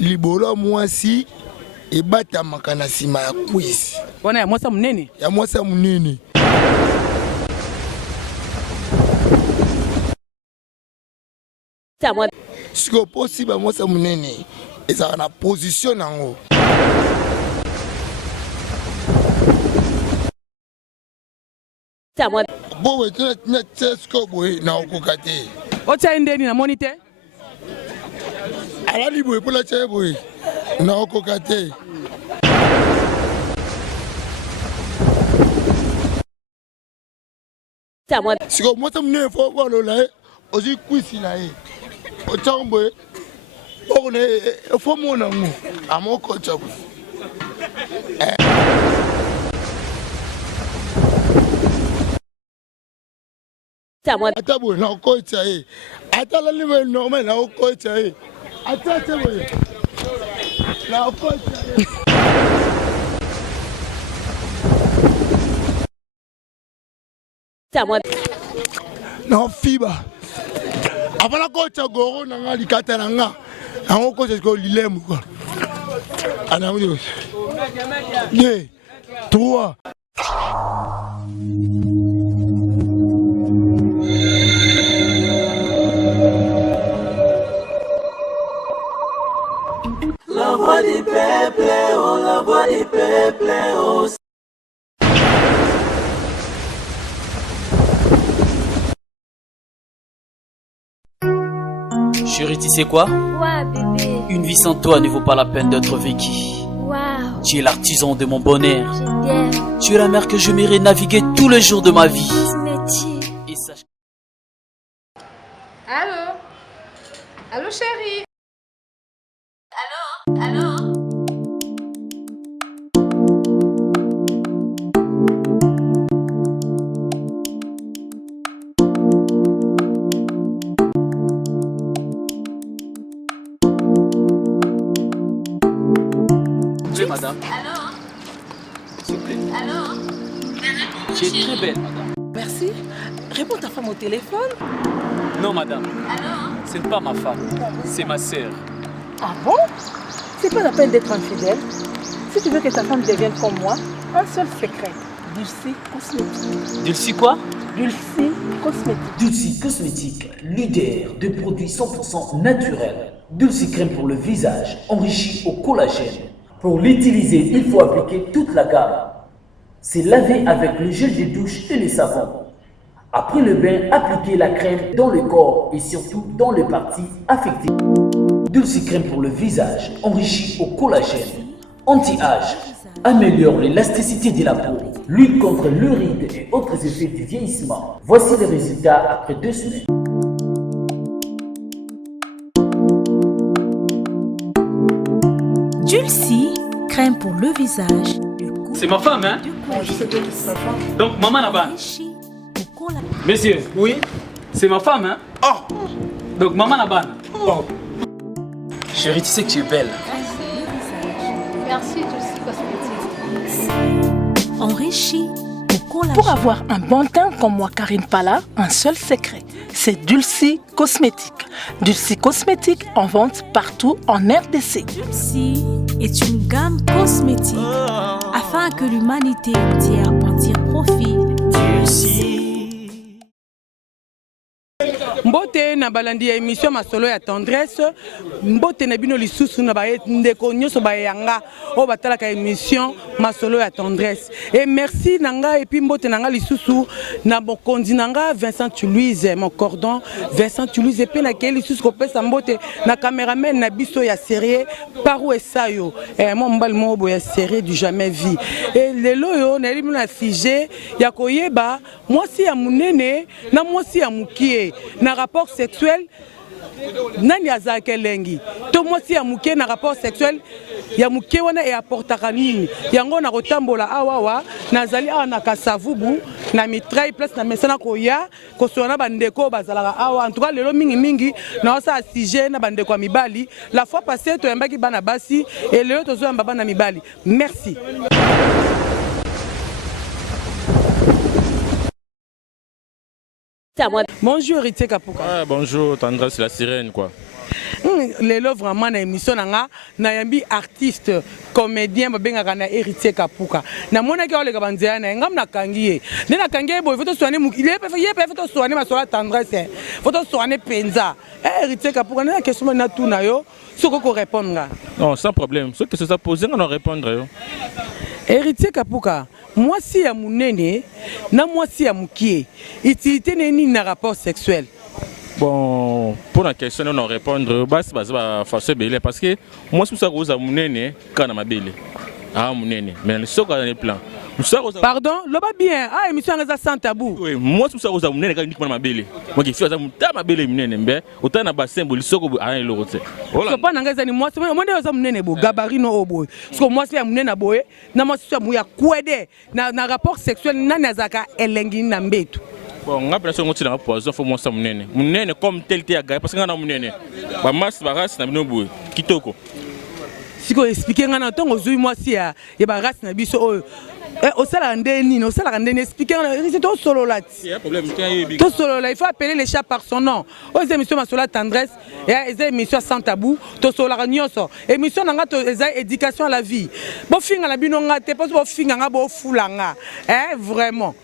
libolo mwasi ebatamaka na nsima ya kwisi. Wana ya mwasa munene? Ya mwasa munene. Siko possible mwasa munene ezala na position nango. Bowe tuna tsesko boye na okoka te. Otia ndeni na monite? Alali boye pola tse boye na okoka te. Siko mwasa munene fo balola ozi kwisi na ye. Ochamboye okone fo mona ngo amoko chabu. Ata boye na okocha ye. Ata la liwe normal na okocha ye. Ata boye na okocha ye. Na fiba. Avant la coach goro nanga likata nanga. Nango coach ko lilemu quoi. Ana mudi. 2 3 La voix du peuple, oh la voix du peuple, oh. Chérie, tu sais quoi? Ouais, bébé. Une vie sans toi ne vaut pas la peine d'être vécue. Waouh. Tu es l'artisan de mon bonheur. Je t'aime. Tu es la mer que je m'irai naviguer tous les jours de ma vie. Et sache... Allô? Allô, chérie? Allô? Allô? Madame. Allô? S'il vous plaît. Allô? Tu es très belle, madame. Merci. Réponds ta femme au téléphone. Non, madame. Allô? Ce n'est pas ma femme. C'est ma sœur. Ah bon? C'est pas la peine d'être infidèle. Si tu veux que ta femme devienne comme moi, un seul secret. Dulcie Cosmétique. Dulcie quoi? Dulcie Cosmétique. Dulcie Cosmétique, leader de produits 100% naturels. Dulcie crème pour le visage, enrichi au collagène. Pour l'utiliser, il faut appliquer toute la gamme. C'est laver avec le gel de douche et le savon. Après le bain, appliquez la crème dans le corps et surtout dans les parties affectées. Dulcie crème pour le visage, enrichi au collagène. Anti-âge, améliore l'élasticité de la peau, lutte contre le ride et autres effets du vieillissement. Voici les résultats après 2 semaines. Dulcie, crème pour le visage. C'est ma femme, hein? Je sais bien que c'est ta femme. Donc, maman là-bas. Monsieur. Oui. C'est ma femme, hein? Oh. Donc, maman là-bas. Oh. Chérie, tu sais que tu es belle. Merci, Dulcie Cosmétique. Enrichi au collagène. Pour avoir un bon teint comme moi, Karine Pala, un seul secret. C'est Dulcie Cosmétique. Dulcie Cosmétique en vente partout en RDC. Dulcie est une gamme cosmétique afin que l'humanité entière en tire profit. Mbote na balandi ya émission masolo ya tendresse. Mbote na bino lisusu na baye ndeko nyoso bayanga o batalaka émission masolo ya tendresse. Et merci nanga et puis mbote nanga lisusu na bokondi nanga Vincent Toulouse mon cordon Vincent Toulouse et puis na keli lisusu ko pesa mbote na cameraman na biso ya série Paru Esayo. Et mon mbal mo bo ya série du jamais vu. Et lelo yo na limu na figé ya koyeba moi si ya munene na moi si ya mukie na rapport sexuel nani azake lengi to mosi ya muke na rapport sexuel ya muke wana e apportaka nini yango na kotambola awawa nazali awa na Kasavubu na mitraille place na mesana koya kosona bandeko bazalaka awa en tout cas lelo mingi mingi na osa sujet na bandeko ya mibali la fois passée to yambaki bana basi et lelo tozo yamba bana mibali merci. Bonjour Héritier Kapuka. Ouais, bonjour, tendresse la sirène quoi. lelo vraiment na émission nanga na yambi artiste comédien babengaka na Héritier Kapuka na mona ki oleka banzea na ngam na kangiye ne na kangiye boy photo soigner mukile pe photo soigner masola tendresse photo soigner penza Héritier Kapuka na question na tout na yo soko ko répondre nga non sans problème ce que ça poser on répondre yo Héritier Kapuka mwasi ya munene na mwasi ya mukie utilité neni na rapport sexuel. Bon, pour la question, on va répondre parce que moi, je suis à Mounene, quand on m'a bélé. Ah, Mounene, mais le soc dans les plans. Pardon, le va bien. Ah, émission sans tabou. Oui, moi, je suis à Mounene quand on m'a bélé. Moi, je suis à bélé Mounene, autant à bassin, le soc à un euro. Je pas dans moi, je suis Mounene, gabarit no oboy. Parce que moi, je suis Mounene boy, na moi, je suis à Kouede, na rapport sexuel, na nazaka elengi na mbetu. Bon, on a besoin de faire un poison, faut moi ça Mounene. Mounene comme tel t'es à gagner parce qu'on a Mounene. Bah masse, bah race, n'a pas de kitoko. Si vous expliquez un an, on a moi si ya race na biso au salandé ni au salandé expliquer c'est tout solo là. Tout solo là, il faut appeler les chats par son nom. Aux émissions Masola tendresse et les émissions sans tabou, tout solo la nyonso. Émission nanga to éducation à la vie. Bon finga la binonga te pas bon finga nga bo fulanga. Vraiment.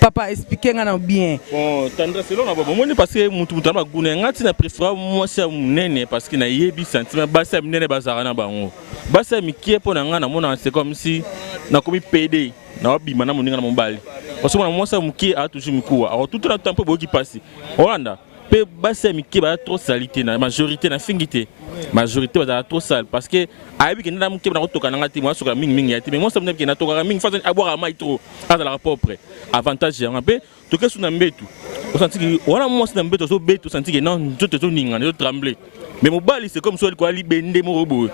Papa, expliquez-nous bien. Bon, tendresse, c'est là, on parce que mon tout le temps, on a préféré moi c'est Mounene parce qu'il a yebi sentiment, basa Mounene bazarana bango. Basa mi qui est pour n'anga mon c'est comme si na comme PD, na obi mana moninga na mombali. Parce que moi c'est qui a toujours mikoua. Alors tout le temps pour qui passe. Hollanda. Pe basa mi qui va trop salité na majorité na fingité. Majorité va trop sale parce que aibi que na mki na toka na ngati moi soka ming yati mais moi ça me que na toka ming façon aboira mai trop à la propre avantage ya ngape to que suna mbetu on senti que on moi suna mbetu so betu senti que non je te ninga je trembler mais mon bali c'est comme soit quoi li bende mo robo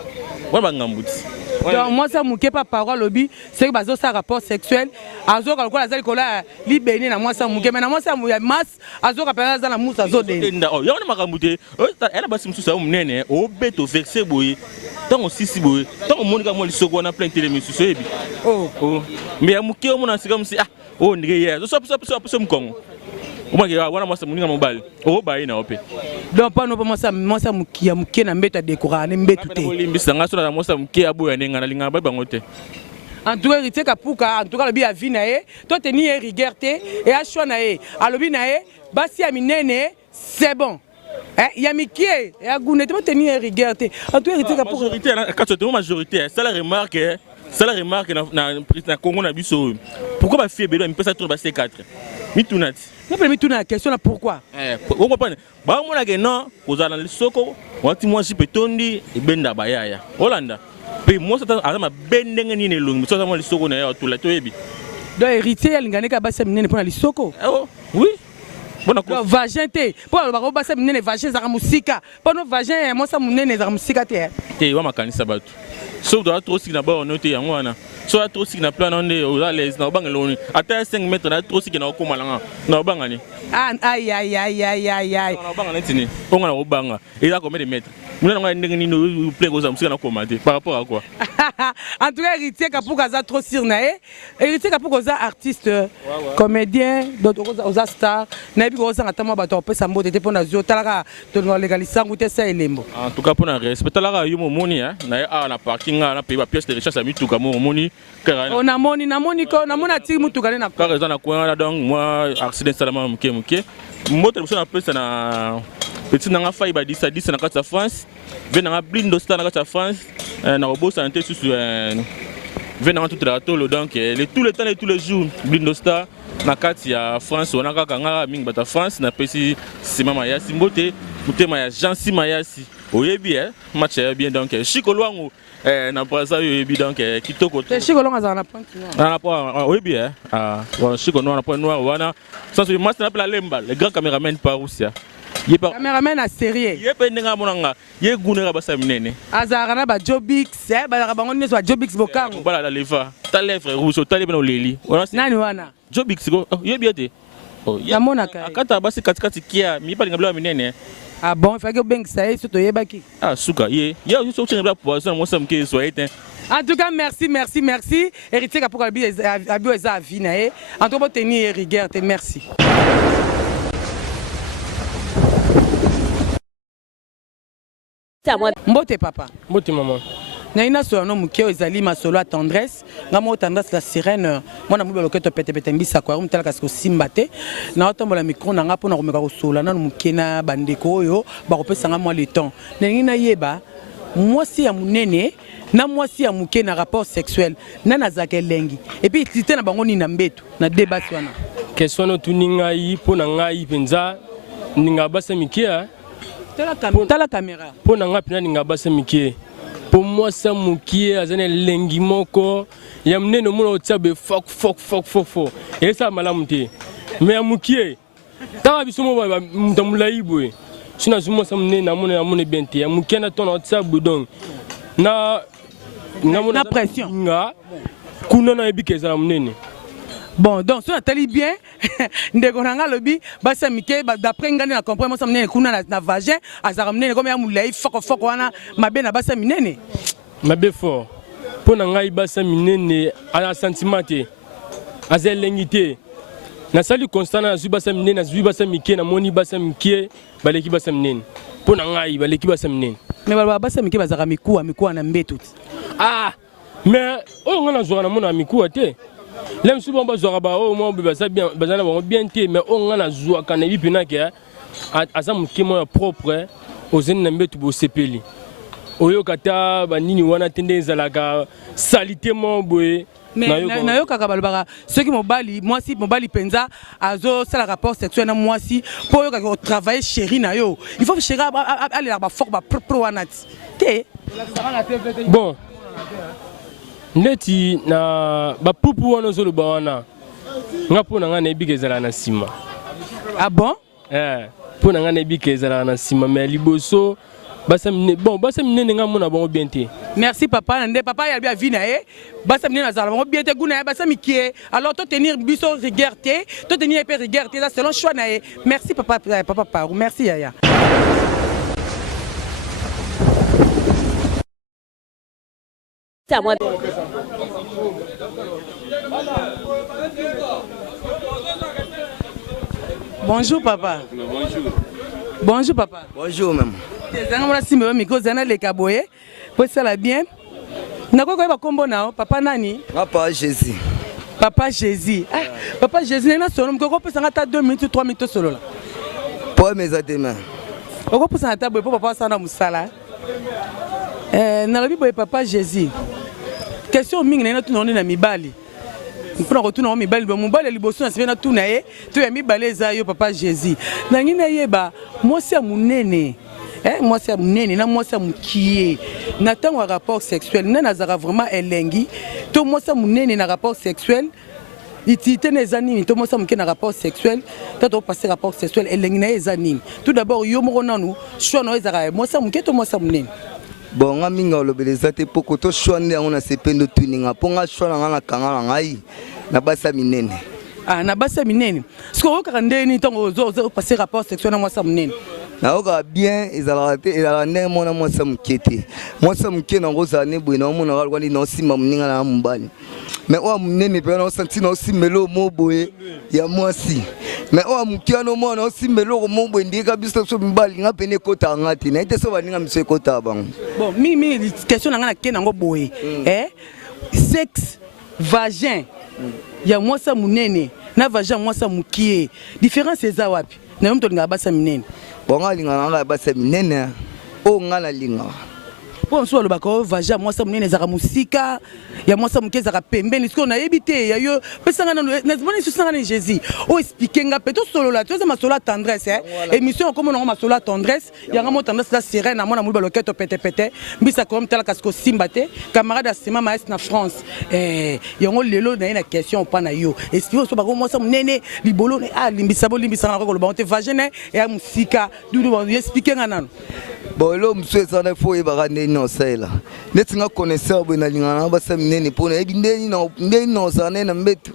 on va ngambuti. Donc moi ça mouké pas parole lobby c'est que bazo ça rapport sexuel azo ka ko azali ko la libéné na moi ça mouké mais na moi ça mouya masse azo ka pela za na musa zo de oh ya na makambute elle ba simsu ça munene o beto vexé boy tant aussi si boy tant monika mo lisoko na plein télémission so ebi oh mais ya mouké o mona c'est comme si ah oh ndike ya so mkongo Comment wana moi ça moninga mobile o ba ina opé donc pas non pas moi ça mukia muké na mbeto décorer na mbeto te limbisa ngaso na moi ça muké aboya nenga na linga ba bangote. En tout cas Héritier Kapuka en tout cas le bi a vie na e toi tenir rigueur te et a choix na e alobi na e basi ya minene c'est bon. Il y a Mickey, il y a Gounet, tu tenir rigueur. En tout cas, Héritier Kapuka. Majorité, quand tu es majorité, ça la remarque na Congo na biso. Pourquoi ba fille bédo mi pesa trop ba C4 mitunati na pe mituna la question là pourquoi on comprend ba mona que non kozala na lisoko wati moi jipe tondi e benda bayaya Hollanda pe moi ça azama bendenge ni ne longi so ça moi lisoko na ya tout la to yebi donc Héritier ya lingane ka basa minene pona lisoko oui bon vagin te pour ba basa minene vagin za musika pono vagin moi ça minene za musika te wa makanisa batu sauf de trop si na ba on était yango wana so trop si na plan on est aux à l'aise na bangelo ata 5 mètres na trop si na ko malanga na bangani aïe na bangana tini on na obanga et là combien de mètres muna nga ndenge ni plein ko za musika na komate par rapport à quoi en tout cas Héritier Kapuka za trop sur na Héritier Kapuka za artiste comédien d'autres aux star na bi ko za ngata ba to pesa mbote te pona zo talaka to legaliser ngute sa elembo en tout cas pona respect talaka yo moni na na parking na pe ba pièce de recherche à mituka moni on a moni ko na mona ti mutuka na ka raison na ko donc moi accident salama muke moto na pesa na petit na faille ba 10 na kata France venanga blindo sta na kata France na robot santé sur venanga tout la tolo donc tous les temps et tous les jours blindo sta na kati ya France on a kaka nga mingi bata France na pesi sima mayasi mbote mutema ya Jean Simayasi oyebi match ya bien donc Chico Lwango na Brazza oyebi donc kitoko Chico Lwango za na point na point oyebi Chico Noir na point noir wana sans ce match na la Lemba le grand caméraman par Russia caméraman a sérieux yepe ndenga monanga ye gunera basa minene azara na ba Jobix ba bango neso ba Jobix bokango bala la leva ta lèvre rouge ta lèvre no leli nani wana Jobix go yebi ate namona ka akata basi katikati kia mi pa ngabla minene ah bon il faut que ben ça est surtout yebaki suka ye so tshengela poison mo sam ke so ete. En tout cas merci Héritier Kapuka abi eza vie na e en tout cas tenir rigueur te merci. Mbote papa. Mbote maman. Naina so no mukeo ezali masolo à tendresse. Ngamo tendresse la sirène. Mwana mubi loketo pete pete mbisa kwa mutala kasiko simbate. Na otombola micro na ngapo na komeka kosola na mukena bandeko oyo ba kopesa nga moi le temps. Nengina yeba mwasi ya munene na mwasi ya muke na rapport sexuel na nazake lengi. Et puis tite na bango ni na mbeto na débat wana. Question no tuninga yi pona ngai penza ninga basa mikia. Tala caméra. Pona nga pina ninga basa mikia. Pour moi ça mukie azane lengi moko ya mnene mona otsabe fok et ça malamute mais ya mukie ta bisomo ba mtamulaibwe sina sumo sa mnene na mona bente ya mukie na tona otsabe donc na pression nga kuna na ebike za mnene. Bon, donc, si on a bien, ndegoranga lobi, basa mike, d'après ngane na comprendre, moi ça mnene kuna na vagin, azara mnene comme ya mulai foko wana, mabe na basa minene. Mabe fort. Pona ngai basa minene ala sentimate. Azelengité. Na sali constant na zu basa minene, na zu basa mike na moni basa mike, baleki basa minene. Pona ngai baleki basa minene. Mais basa mike bazara mikuwa na mbeto. Ah, mais on ngana zo na mona mikuwa te. Lem souvent bazora ba o mo basa bien bazana ba bien té mais on ngana zo kana bipina ke asa mukimo propre aux ennembetu bo sepeli. Oyo kata ba nini wana tendenza la ka salité mo boye. Mais na yo kaka balobaka ceux qui mobali penza azo sala rapport sexuel na mwasi pour yo kaka travailler chéri na yo. Il faut chéri aller là ba fort ba pro wanati. Té. Bon. Ndeti na ba pupu wana zolo ba wana. Ngapo na ngana ebigezala na sima. Ah bon? Pour na ngana ebigezala na sima mais liboso basa minene ngamona bango bien te. Merci papa nande papa ya bien vina basa minene azala bango bien te guna basa mikie alors to tenir biso rigueur te to tenir peu rigueur te selon choix na merci papa papa merci yaya. Bonjour papa. Bonjour papa. Bonjour maman. Zanga simba micro zana le kaboye. Pour ça la bien. Nako ko ba kombo nao papa nani? Papa Jésus. Papa Jésus. Ah, papa Jésus na solo mko pesa ngata 2 minutes 3 minutes solo la. Pour mes ademins. Oko pesa ngata boye papa sana musala. Na lobi boye papa Jésus. Question mingi na tu na mibali. Mpona ko tuna mibali ba mobali liboso na sivena tuna to ya mibali za yo papa Jésus. Na ngina yeba mwasi ya munene. Mwasi ya munene na mwasi ya mukie. Na tango rapport sexuel na nazara vraiment elengi. To mwasi ya munene na rapport sexuel. Iti neza nini to mwasi ya mukie na rapport sexuel. Tato passer rapport sexuel elengi na eza nini. Tout d'abord yo moko nanu choix no ezara mwasi ya mukie to mwasi ya munene. Bon, nga minga olobeleza te poko to shwande yango na sependo tuninga ponga shwana nga na kanga na ngai na basa minene. Ah na basa minene. Siko oka ndeni tongo zo passer rapport sexuel na mwasa minene. Na oka bien ezala te ezala ne mona mwasa mukete. Mwasa muke na ngoza ne bwe na mona galwa ni no sima muninga na mbali. Mais o munene pe na senti na osimelo moboye ya mwasi. Mais o muke no mona osimelo moboye ndika biso so mbali nga pene kota ngati na ite so baninga miso kota bango. Bon, mi question na kena ngo boye. Sexe vagin ya mwasa munene na vagin mwasa mukie. Différence eza wapi? Na mto linga basa minene. Bon nga linga nga basa minene. O nga na linga. Bon so lo bako vagin mwasa munene zaka musika ya mwasa mukie zaka pembeni siko na yebite ya yo pesa nga na ziboni susanga ni Jésus. O expliquer nga peto solo la toza masolo à tendresse émission comme on masolo à tendresse ya nga mo tendresse la sirène na mona muba loketo pete mbisa comme tala kasko simbate camarade asema maes na France yango lelo na ina question pa na yo expliquer so bako mwasa munene libolo limbisa na ko lo ba on te vagin ya musika dudu ba expliquer nga nano. Bon, là, monsieur, ça ne faut pas non ça là. N'est-ce pas connaisseur de la ligne, on va s'amener pour les non ça n'est pas bête.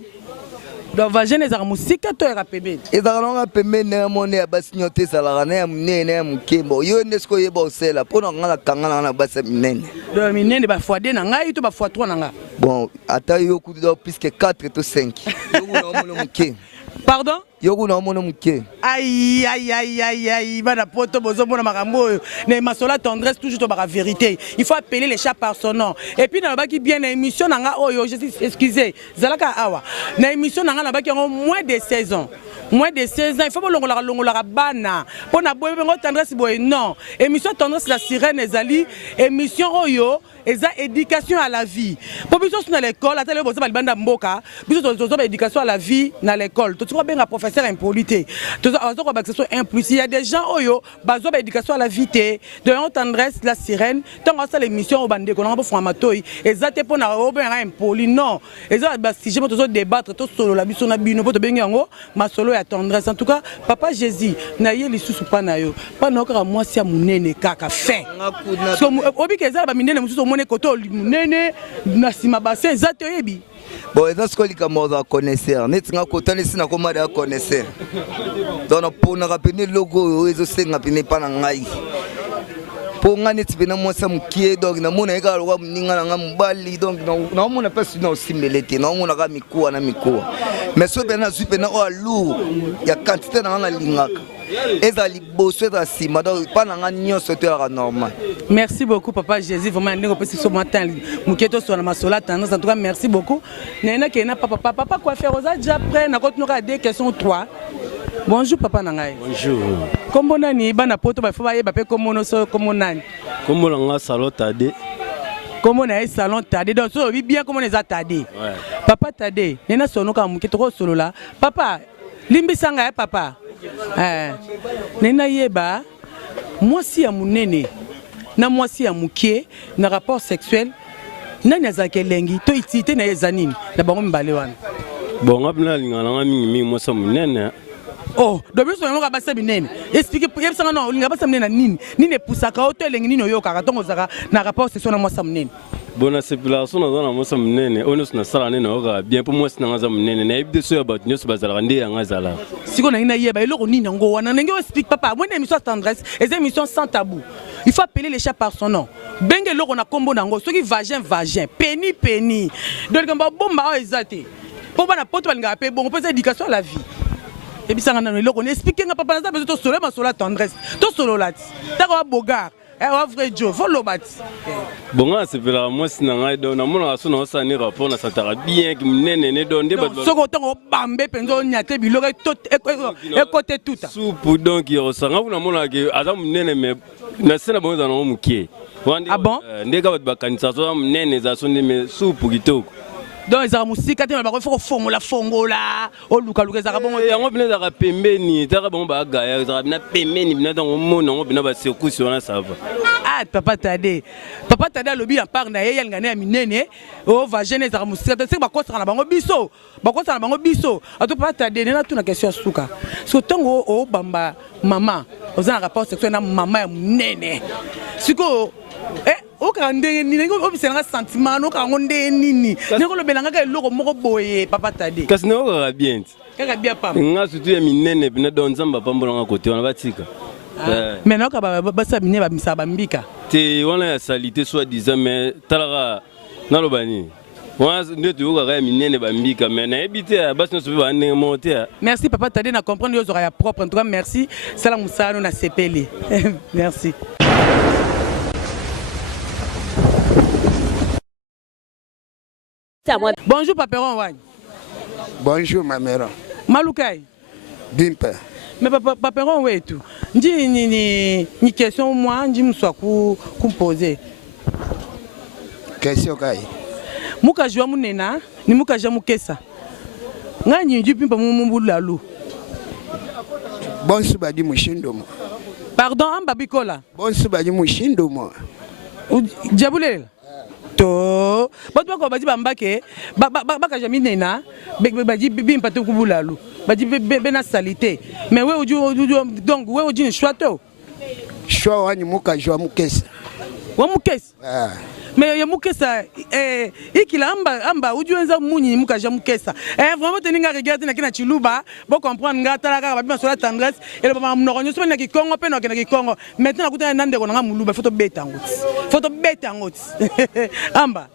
Donc, vagin est à musique, toi, est à pébé. Et dans la pébé, n'est mon nez à bassignoter ça la ranée, n'est mon kébo. Yo n'est-ce qu'il y a bossé là pour la kangana na bassamine. Le minen de fois 2 nanga, il te fois 3 nanga. Bon, attends, yo coup de plus que 4 et 5. Pardon? Yoko na mona muke. Aïe, bana poto bozo mona makambo. Ne masola tendresse toujours to la vérité. Il faut appeler les chats par son nom. Et puis na baki bien na émission nanga oyo, je suis excusez. Zalaka awa. Na émission nanga na baki en moins de 16 ans. Moins de 16 ans, il faut que longola bana. Pour na boye ngo tendresse boye non. Émission tendresse la sirène ezali, émission oyo eza éducation à la vie. Pour biso sur l'école, atale boza balibanda mboka, biso tozo éducation à la vie na l'école. To troba benga professeur impolité. Tozo ko accessoire implicite. Il y a des gens oyo bazo éducation à la vie té, de tendresse la sirène, tant ça l'émission au bande ko na bo formatoi, ezate pour na obenga impoli non. Eza ba si je tozo débattre to solo la biso na bino to benga ngo ma solo ya tendresse. En tout cas, papa Jésus na ye lisusu pa na yo. Pa na okara mwasi ya munene kaka fin. So obi kezala ba minene mususu mone koto munene na sima bassin zato yebi. Bon, et dans ce cas, il a connaisseur. Net nga kota ni sina koma da connaisseur. Donc pour na rappeler logo ezo senga pine pa na ngai. Pour nga net pina mo sa mukie donc na mona eka lo mninga na ngambali donc na mona pesi na similete na mona ka mikuwa na mikuwa. Mais so bena zupe na o lu ya quantité na nga lingaka. Ezali bosso da sima donc pa na nga nyonso to ya normal. Merci beaucoup papa Jésus vraiment ndeko pesi so matin muketo so na masola tendance en tout cas merci beaucoup. Nena kena papa quoi faire aux déjà prêt na continuer à des questions 3. Bonjour papa nangai. Bonjour. Kombo nani bana poto ba fa ba yeba pe kombo no so kombo nani? Kombo nga salon Tade. Kombo na salon Tade donc so bien kombo neza Tade. Ouais. Papa Tade, nena sono ka muketo ko solo la. Papa limbisanga papa. Nena yeba mwasi ya munene na mwasi ya mukie na rapport sexuel nani azake lengi to itite na ezanini na bango mbale wana. Bon ngapna lingana nga mingi mwasa munene. Oh, dobi so ngoka basa binene. Explique yebisanga no linga basa munene nini? Nini pusaka oto elengi nini oyoka katongo zaka na rapport sexuel na mwasa munene. Bona circulation na zona mwasa munene onos na sala nene oka bien pour mwasa nga za munene na ibde so ya bat nyoso bazala ndi ya nga zala. Siko na ina yeba eloko nini ngo wana nenge explique papa moi émission tendresse et émission sans tabou. Il faut appeler les chats par son nom. Benge eloko na kombo nango soki vagin penny. Donc ngamba bomba o ezate. Pour bana poto balinga apé bon peut éducation à la vie. Et puis ça on eloko expliquer nga papa na besoin to solo ma solo tendresse. To solo lati. Ta ko bogar. Un vrai Joe, faut l'obattre. Bon, c'est pour la moi, si on a donné un mot à son ancien rapport, ça t'a bien que n'est donné. Ce qu'on a bambé, penso, n'y a que il aurait tout écouté tout. Soupe donc il ressemble à mon que Adam n'est mais n'a pas bon dans un mouquet. Ah bon? N'est pas de bacanisation, n'est pas son mais soupe qui toque. Donc ils ont musique quand il faut fongola au luka za bon et on vient de pembeni ta bon ba ga za na pembeni bina dans mon on bina ba secoussion na ça va ah papa Tade lobi en part na yel ngane minene o va gêner za musique c'est ba kosa na bango biso a to papa Tade na tout na question suka so tongo o bamba mama oza na rapport sexuel na mama ya minene siko okande ni ngo obisenga sentiment no ka ngonde nini ngo lobelanga ka eloko moko boye papa Tade kasi no ka bien kaka bien papa nga surtout ya minene bina don nzamba pambola nga côté on va tika mais no ka ba sa minene ba misa ba mbika te wana ya salité soit disant mais talaka na lobani wana ndio tu ka minene ba mbika mais na ebité basi no so ba ndenge monter. Merci papa Tade na comprendre yo ya propre en tout cas merci sala musano na sepeli merci. Bonjour Paperon Wagne. Bonjour ma mère. Maloukai. Bimpe. Mais Paperon ouais tout. Ni question moi ndi mswa ku poser. Question kai. Muka jwa munena ni muka jwa mukesa. Ngani ndi pimpa mumbulalu. Bonsu badi mushindo mo. Pardon amba bikola. Bonsu badi mushindo mo. Jabulela. To bato ko baji bambake baka jami nena baji bimpa to kubulalu baji bena salité mais we oju donc we oju choix to choix wani muka jwa mukesa wa mukesa mais ya mukesa ikila amba oju enza munyi muka jwa mukesa vraiment teninga regarder na kina chiluba bo comprendre ngata la ka ba sur la tendresse et le papa mnoko nyoso na kikongo pe no kina kikongo maintenant kuta nande ko nga muluba photo beta ngoti amba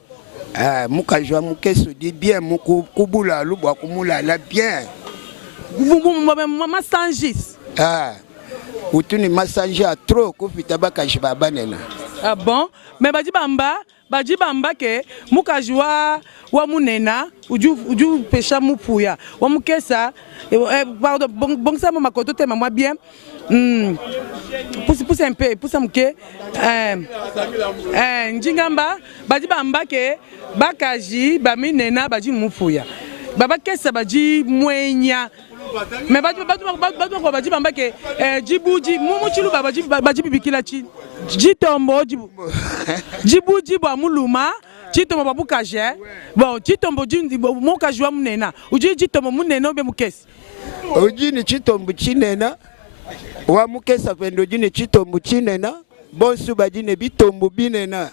muka jwa mukesa di bien muku kubula lubwa kumula la bien Massangis. Ah. Utuni massage à trop kufita bakaji babanena. Ah bon? Mais Badi Bamba ke mukajwa wa munena uju pesha mupuya. Wa mukesa pardon bon ça mama koto te mama bien. Pousse un peu, pousse muke. Njingamba Badi Bamba ke bakaji baminena Badi mupuya. Baba kesa Badi mwenya. Mais Badi Bamba ke jibuji mumuchilu Badi bibikila chi. Jitombo jibu amuluma jitombo babukaje bon jitombo mokajwa munena uji jitombo munena obe mukesi uji ni jitombo chinena wa mukesa pendo jini jitombo chinena bonsu badine bitombo binena.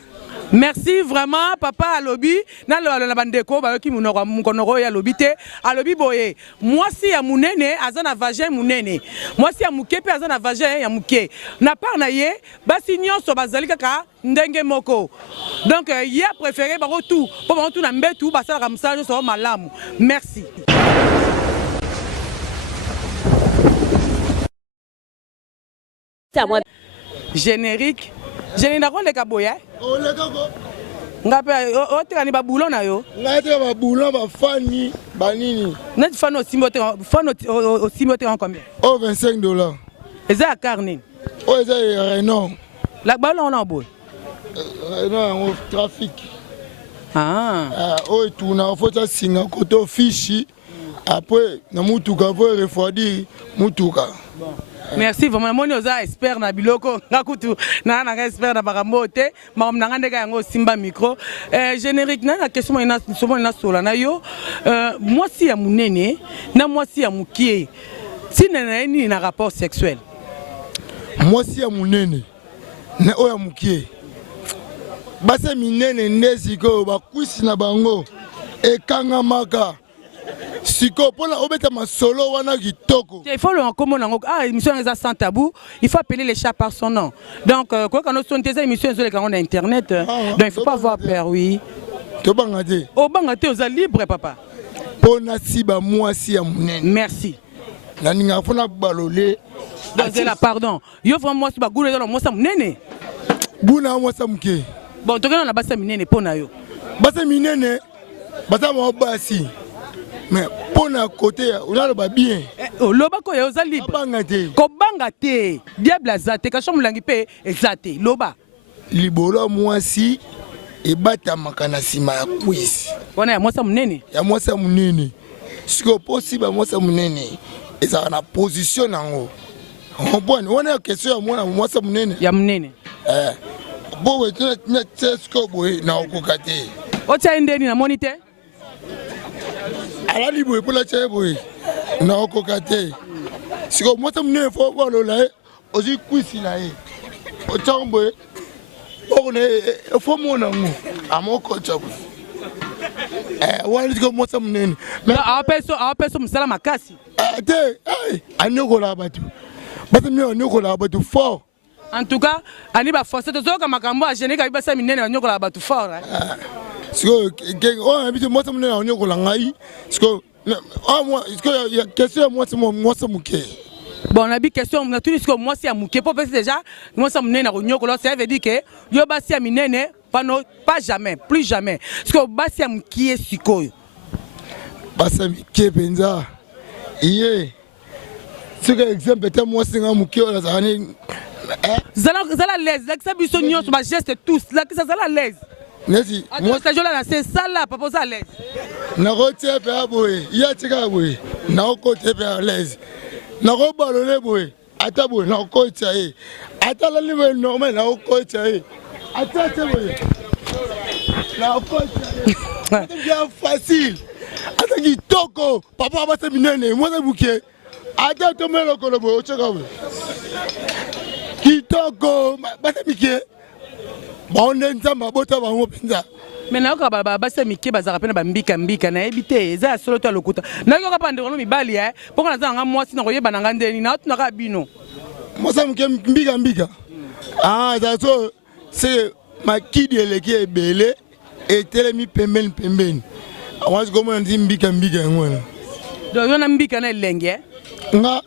Merci vraiment papa alobi na la bandeko ba ki munoko ya lobité alobi boye moi si ya munene azana vagin munene moi si ya muke pe azana vagin ya muke na par na ye basi nyonso bazali kaka ndenge moko donc ye a préféré ba tout pour ba tout na mbetu basala ka message so malamu. Merci. Générique Général le kaboya. Oh le kako. Ngape o tekani ba boulon na yo. Ngate ba boulon ba fani banini. Net fan au simote en combien? Oh $25. Eza carnet. Oh eza Renault. La ballon na boy. Renault en trafic. Ah. Oh tout na faut ça singa koto fichi. Après na mutuka faut refroidir mutuka. Bon. Merci vraiment moni oza expert na biloko ngakutu na expert na baramote mam na ngandeka yango simba micro générique na question ina somo ina sola na yo moi si ya munene na moi si ya mukie si na ni na rapport sexuel moi si ya munene na oya mukie base minene ndeziko bakwisi na bango ekanga maka siko pona obeta masolo wana kitoko. Il faut le commun émission sans tabou, il faut appeler les chats par son nom. Donc quoi quand nous sommes des émissions sur les canaux d'internet, donc il faut pas avoir peur oui. To bangate. Oh bangate aux libre papa. Pona siba moi si ya munene. Merci. Na ninga fona balolé. Donc là pardon. Yo vraiment moi siba goulé dans moi ça munene. Buna moi ça muke. Bon to kana na basa munene pona yo. Basa munene. Basa mo basi. Mais pour na côté on a le bien loba ko yo za libre ko banga te diable azate ka chomulangi pe exate loba libolo mwasi e bata makana sima ya kwisi wana ya mwasa munene siko possible mwasa munene eza na position nango bon wana ya question ya mwana mwasa munene ya munene bo we na tsesko boy na okokate o tsa ndeni na moniteur ala libo pour la cheboy na okokate siko mwasa munene fo bolo la ozi kwisi na ye o chambo o ne fo mona ngo amoko chabu wali ko mwasa munene mais a peso msala makasi ate anyokola batu batu mi anyokola batu fort en tout cas ani ba force to zoka makambo a gene ka basa minene anyokola batu fort siko on habite mwasa munene anyokola ngai siko il y a question moi ça muke. Bon, on a dit question on a tout dit que moi c'est muke pour penser déjà moi ça munene na nyokolo ça veut dire que yo basi ya minene pas jamais plus jamais parce que basi ya mukie sikoyo basi muke penza iye c'est que exemple était moi c'est muke on a zala l'aise là que ça biso nyonso ba geste tous là que ça zala l'aise. Nesi, moi ça jola c'est ça là papa ça l'aise. Na rotie pe aboye, ya tika aboye. Na okote pe à l'aise. Na ko balole boye, ata boye na ko tsaye. Ata la live normal na ko tsaye. Ata te boye. Na ko tsaye. C'est bien facile. Ata ki toko, papa ba se minene, moi ça bouquet. Ata to me lo ko lo boye, chaka boye. Ki toko, ba se bouquet. Bon nzamba bota bango penza maintenant ka baba basa mike bazaka pena bambika na ebite eza solo to lokuta na yo ka pande kono mibali poko na zanga mwasi na koyeba na ngandeni na tuna ka bino mwasa mike mbika ça so c'est makidi eleki ebele etelemi pembeni moi comme on dit mbika ngwana donc on a mbika na elenge nga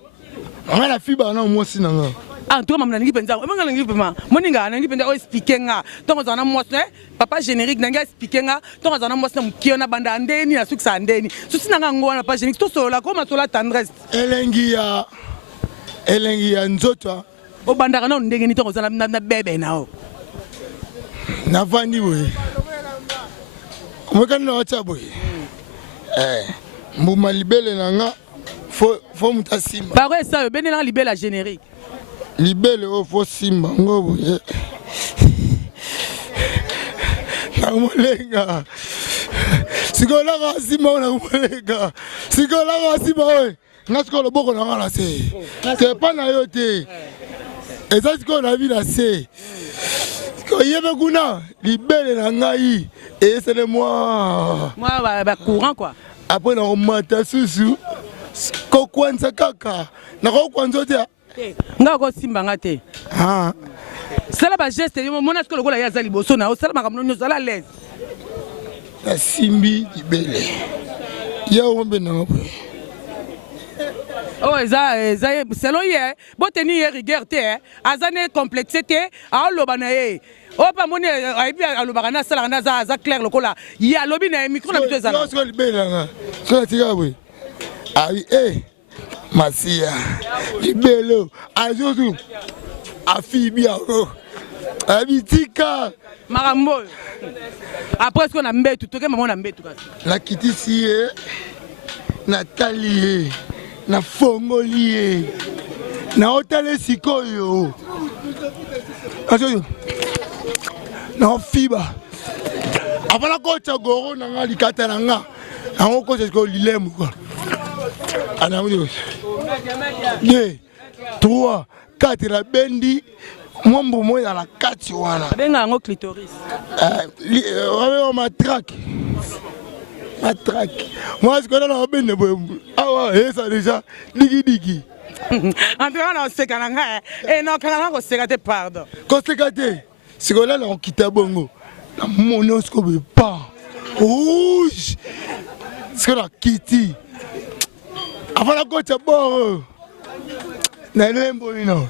la fiba na mwasi na nga ah toi maman nangi penza nga nangi pema moninga nangi penza o expliquer nga donc on a mwasi papa générique nangi expliquer nga donc on a mwasi na mukio na banda ndeni na suki sa ndeni susi na nga ngwana papa générique to solo la comme to la tendresse elengi ya nzoto o banda kana ndenge ni to na bebe nao na vandi boye kumeka na wacha boye mbuma libele na nga fo muta simba ba ouais ça bene na libele générique libele o fo simba ngobo na molenga sikola ka simba na molenga sikola ka simba we nga sikola boko na ngala se te pa na yo te eza sikola na vi na se ko yebe kuna libele na ngai et c'est moi ba courant quoi après na mata susu ko kwanza kaka na ko kwanza te nga ko simba ngate ah sala ba geste yo mona ko lokola ya zali boso na o sala makamno nyo sala les na simbi libele ya ombe na opo oh eza selon ye boteni ye rigueur te azane complexité a loba na ye o pa moni aibi aloba na sala na za clair lokola ya lobi na micro na bitu za so libele nga so tika we ai masia libelo azozu afibia ro abitika marambo après ce qu'on a mbetu toke maman na mbetu la kitisi na talie na fongoli na otale sikoyo azoyo na fiba avant ko chagoro na nga likata na nga ango ko ko lilemu ko ana mudi 2 3 4 la bendi mombo moya la 4 wana benga ngo clitoris on matraque moi je connais la bende ah ouais ça déjà digi en tout cas on sait kana nga et non kana ko sekate pardon ko sekate sikola la okita bongo na monosco be pas rouge sikola kiti avant la coach bord na lembo ino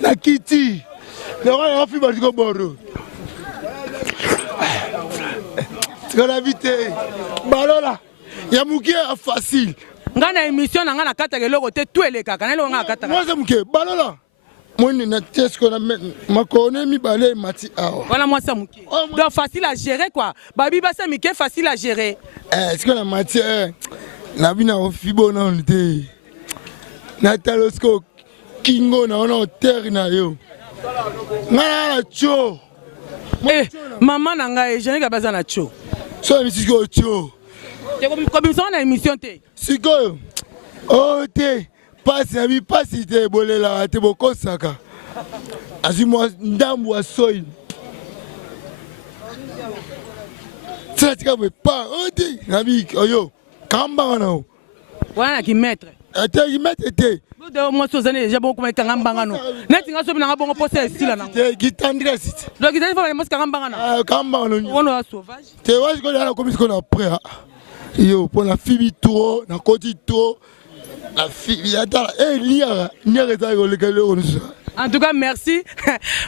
na kiti le roi a fait basiko bord sikola vite balola ya mukie facile ngana émission na ngana kata keloko te tout eleka kana lo ngana kata moi c'est mukie balola moi na tesco na makone mi balé mati awa voilà moi ça mukie donc facile à gérer quoi babi basa mukie facile à gérer est-ce que la matière na bina ofibo na onte na telescope kingo na ona terre na yo ngana na cho maman na ngai je n'ai pas na cho so mi siko cho te comme ça na émission te siko oh te passe na bi passe te bolela te bokosaka azimo ndambu wa soil ça tika pas oh te na bi oyo kamba na wana ki maître ate ki maître te de moi so zane déjà beaucoup mettre kanga mbangano neti nga so bina nga bongo poser style na ki tendresse donc il faut moi kanga mbangano kamba no on a sauvage te wa ko la comme ce qu'on a après yo pour la fibi trop na koti trop la fibi ata lia nyareza yo le kele on ça en tout cas merci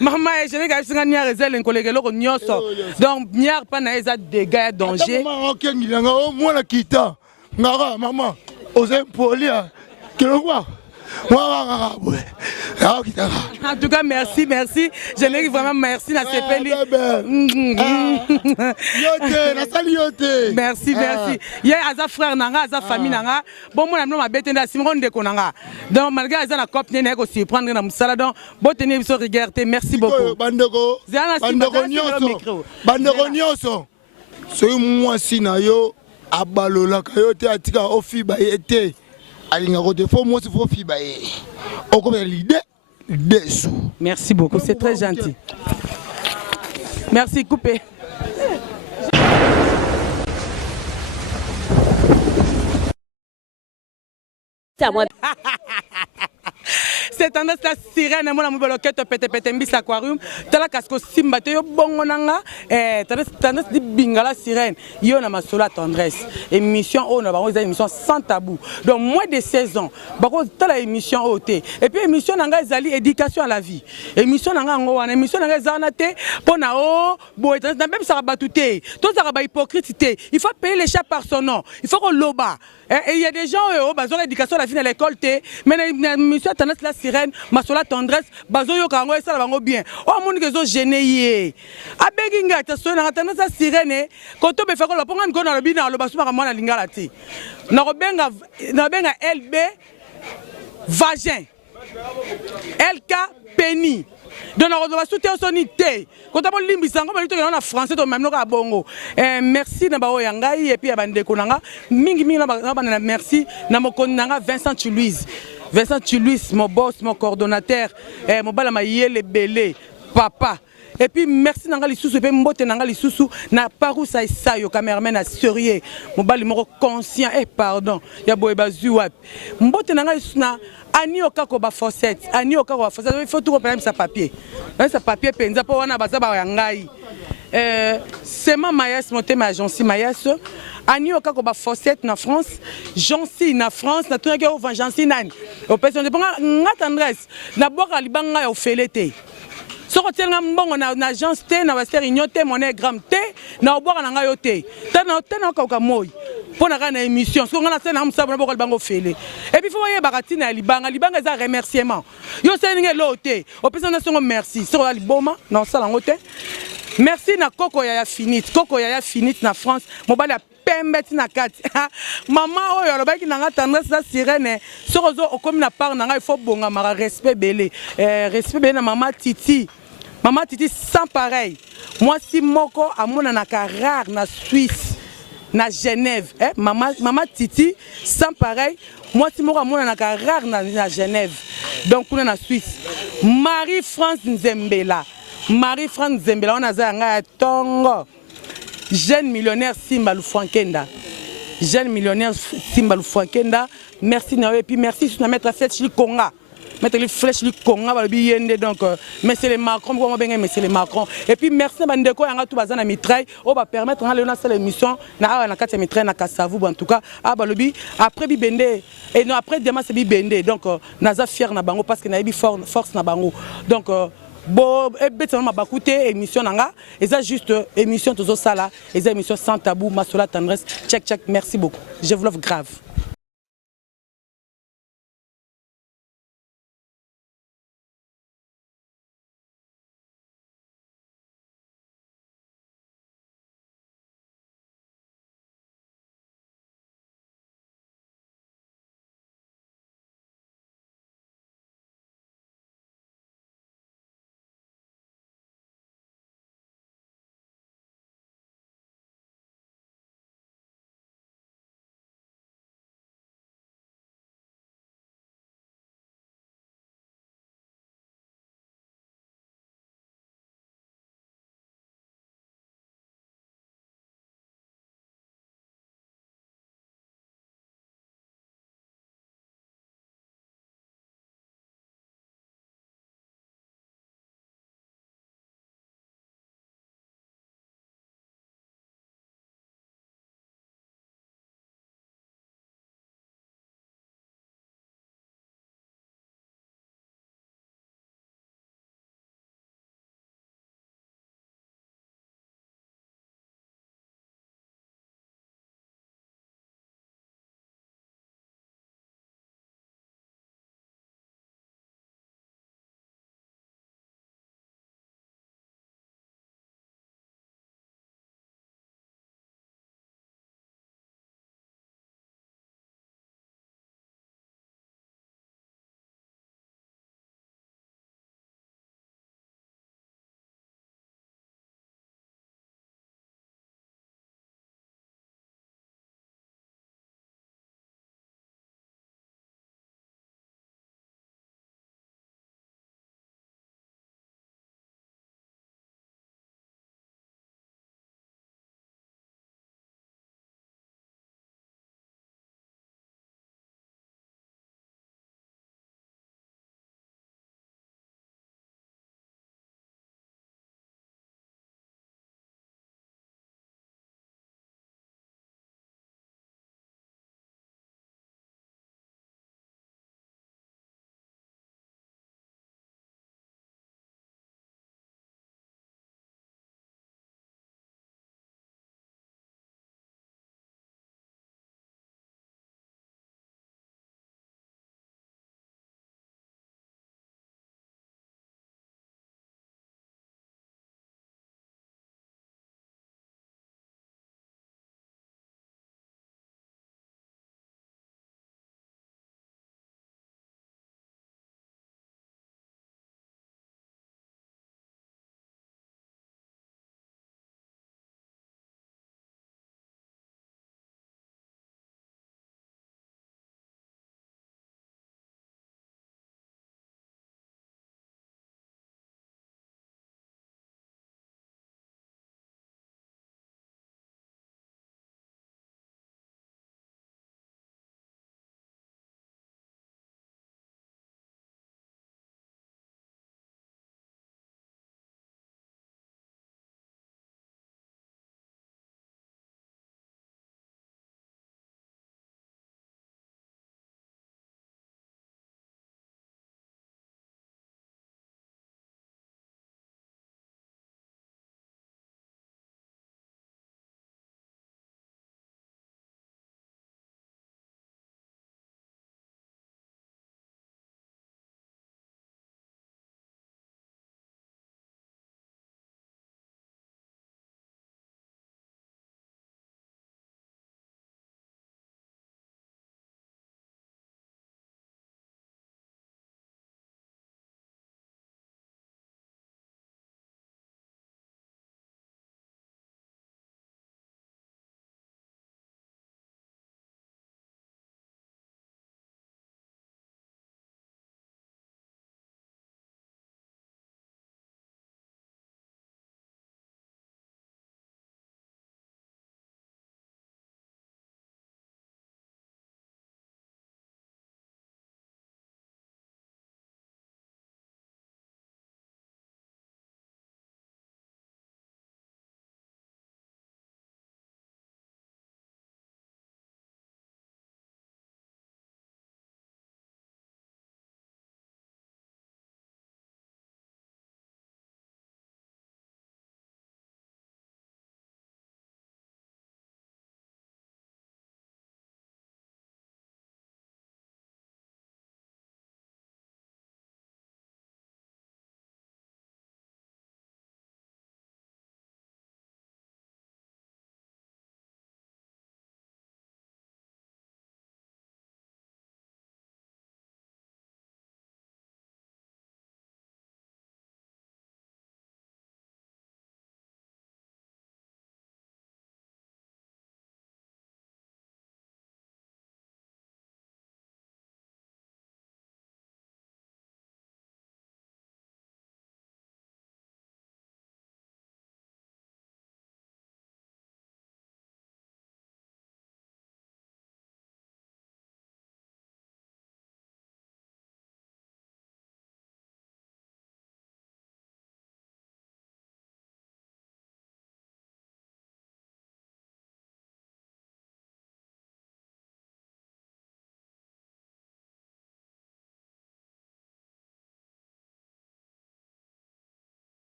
maman je n'ai pas singa nyareza le kolekelo ko nyoso donc nyar pa na eza dégâts danger maman okengi nga o mwana kita ngara maman oser polia kelo quoi en tout cas merci je vraiment merci na sepeli yote na sali yote merci ye aza frère nanga aza famille nanga bon mon ami ma betenda simon ndeko nanga donc malgré aza na cop nene ko surprendre na musala donc bon tenir biso regarder merci beaucoup bandeko nyonso soki mwasi na yo abalolaka yo te atika ofiba ye te alinga kote fo mwasi fo fiba ye okomela l'idée desu. Merci beaucoup, c'est très gentil. Merci, coupé. C'est c'est tendance la sirène mona muboloketo pete pete mbisa aquarium tala kasko simba te yo bongo nanga tendance di bingala sirène yo na masolo tendresse émission on a une émission sans tabou donc moins de 16 ans bako tala émission OT et puis émission nanga ezali éducation à la vie émission nanga ngo wana émission nanga ezana te pona o boy tendance même ça batouté tout ça ba hypocrite il faut payer les chats par son nom il faut qu'on loba et il y a des gens besoin d'éducation à la vie à l'école mais monsieur tendance la sirène masola tendresse bazo yo kango ça bango bien oh mon kezo gêné abegi ngata so na tendance la sirène koto be fako loponga ngona lobi na loba suma mwana lingala ti na benga LB vagin LK penny donc on va soutenir son idée quand on limbi sango ba lito na français to même no ka bongo merci na ba oyangai et puis abandeko nanga mingi na ba merci na mokoni nanga Vincent Louise mon boss mon coordonnateur mon bala mayele belé papa et puis merci nanga lisusu pe mbote nanga lisusu na parousa isayo cameraman à sérieux mon bali moko conscient pardon ya boye bazu wapi mbote nanga lisusu na ani okako ba faucette il faut tout reprendre sa papier penza po wana baza ba yangai c'est ma mayas motema agence mayas ani okako ba faucette na France jonsi na France na tunaki o vengeance nani o personne de bonga ngata tendresse na boka libanga ya ofelete soko tienga mbongo na agence te na waster ignoté monogramme te na oboka na ngayo te tena okauka moi pour na émission so ngana sena msabo na boka bango fele et puis faut voyer baratina libanga za remerciement yo seninge loté o pesa na songo merci so liboma na sala ngote merci na koko ya finite na France mobali ya pembeti na kati mama oyo alobaki nanga tendresse la sirène sokozo okomi na part nanga il faut bonga mara respect belé na mama Titi sans pareil moi si moko amona na rare na Suisse na Genève maman Titi sans pareil moi si moko amona na rare na Genève donc on est na Suisse Marie-France Nzembela on a zanga tongo jeune millionnaire Simba Lufwankenda merci na et puis merci sur na mettre flèche li Konga mettre les flèches li Konga ba bi yende donc monsieur le Macron comment benga monsieur le Macron et puis merci bandeko yanga tout bazana mitraille on va permettre na leona cette émission na kati mitraille na Kasavu en tout cas ba lobi après bi bende et non après demain c'est bi bende donc naza fier na bango parce que na bi force na bango donc bon ebetana bakute émission nanga eza juste émission tozo sala eza émission sans tabou masola tendresse check merci beaucoup je vous love grave.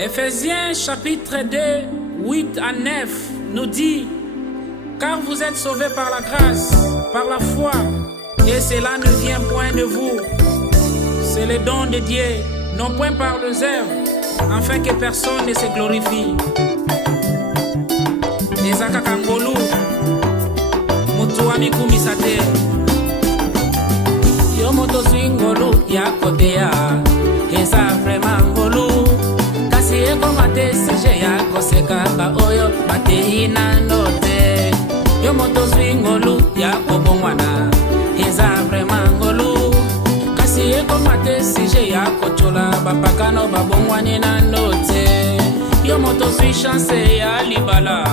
Éphésiens chapitre 2, 8 à 9 nous dit: car vous êtes sauvés par la grâce, par la foi, et cela ne vient point de vous. C'est le don de Dieu, non point par les œuvres, afin que personne ne se glorifie. Ezaka kangolu, mutu wa mikumisa te. Yo moto swingolu ya kotea, eza vraiment ngolu. Kasi eko mate sije ya koseka ba oyo mate hina note. Yo moto swingolu ya kobongwana, eza vraiment ngolu. Kasi eko mate sije ya kochola bapakano babongwani na note. Yo moto swi chance ya libala,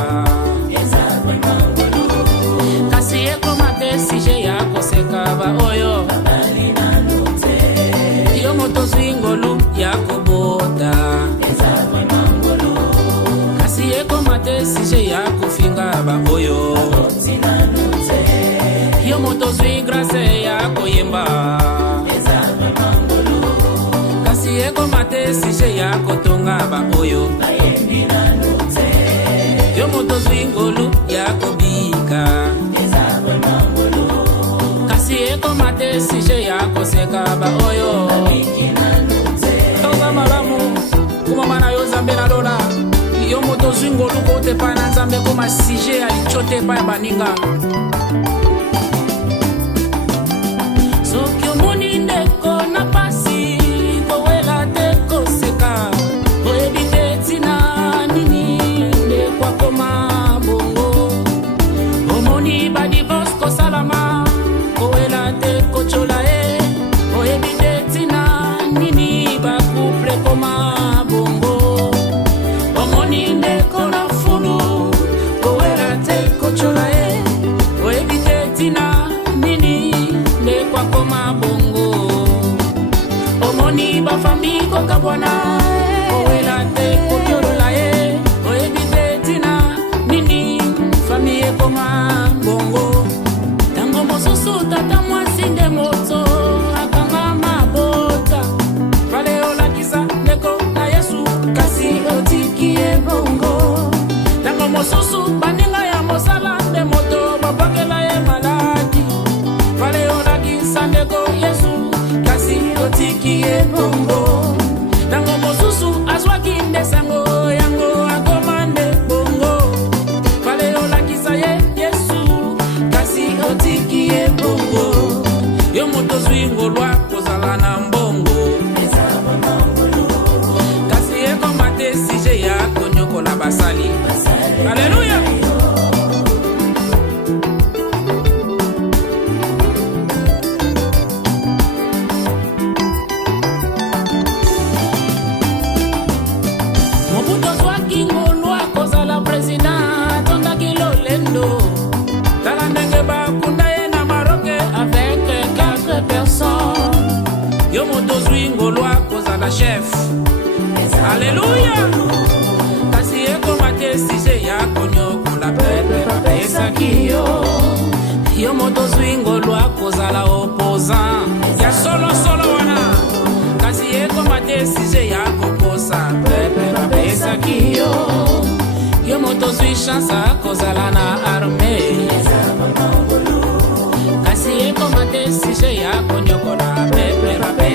eza vraiment ngolu. Kasi eko mate sije ya koseka ba oyo babali na note. Yo moto swi ngolu ya kobota, eza vraiment ngolu. Kasi eko mate sije ya kufinga ba oyo tina note. Yo moto swi grâce ya koyemba, eza vraiment ngolu. Kasi eko mate sije ya kotonga ba oyo bayembi na note. Yo moto swi ngolu ya kobika, eza vraiment ngolu. Kasi eko mate sije ya koseka ba oyo babiki na note. Toza malamu kuma na yo zambe na lola. Yo moto swi ngolu kote pa na zambe kuma sije alichote pa ya baninga. Soki omoni ndeko na pasi kowela te koseka, oyebi te tina nini ndeko akoma bongo. Omoni badivorce kosalama kowela te kochola e, oyebi te tina nini bacouple koma bongo. Omoni ndeko na fulu kowela te kochola e, oyebi te tina nini ndeko akoma bongo. Omoni bafami kokabwana kowela te kokyolola e, oyebi te tina nini fami ekoma bongo. Tango mosusu tata mwasi nde moto akanga mabota, fale olakisa ndeko na Yesu kasi otiki e bongo. Tango mosusu baninga ya mosala nde moto babakela e maladi, fale olakisa ndeko Yesu kasi otiki e bongo. Tango mosusu azwaki nde sango yango akomande bongo, fale olakisa ye Yesu kasi otiki e bongo. Yo moto zwi ngolwa kozala na mbongo, eza bongo. Kasi eko mate sije ya konyokola basali. Haleluya. Mobuto zwaki ngolwa kozala president tondaki lolendo. Tala ndenge bakunda ye na Maroke avec 4 personnes. Yo moto zwi ngolwa kozala chef. Alléluia. Kasi eko mate sije ya konyokola pepe bapesaki yo. Yo moto zwi ngolwa kozala opposant ya solo wana. Kasi eko mate sije ya kokosa pepe bapesaki yo. Yo moto zwi chance kozala na armée, kasi eko mate sije ya konyokola pepe bapesaki